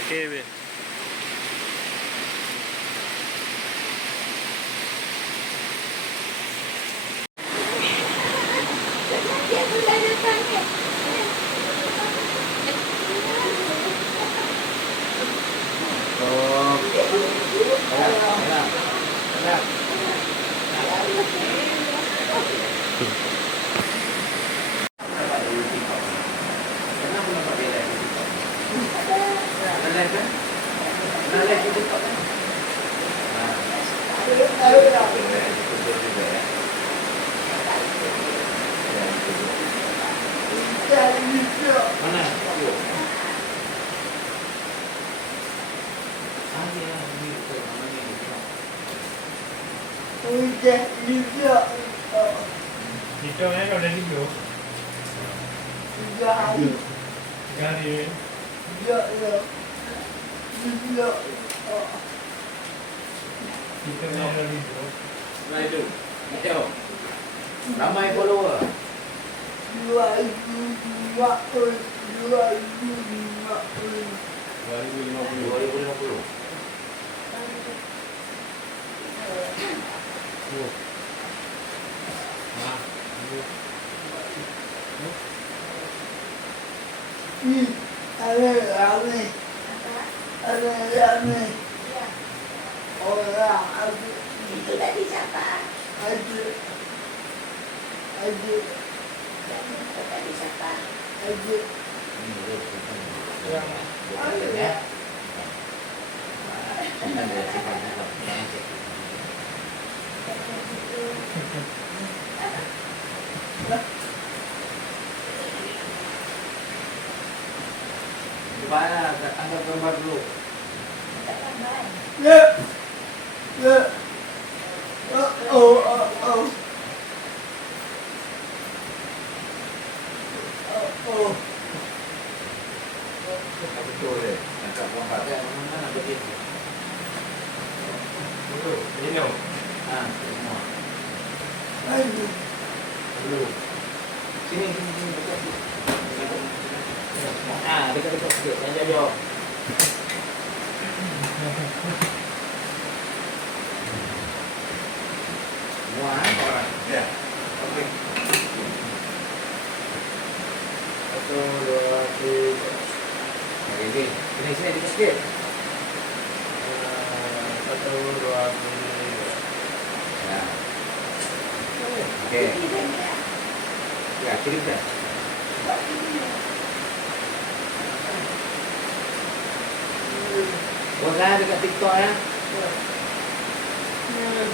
Okey, Be. Kita ni kalau dari dulu, dari kita ni dari dulu. Ramai follower. 2050. Itu tadi siapa? Tadi siapa? Coba anggap gambar dulu. Betul deh, angkat gambar. Mana begitu? Betul, ini dong. Semua. Dulu. Sini, dekat. Dekat sikit. Jangan jauh. Semua orang. Ya. Okey. 1, 2, 3. Okey, sini dekat sikit. 1, 2, 3. Ya. Okey. Ya, kirim dah. Wah, dekat TikTok ya. Ini ya.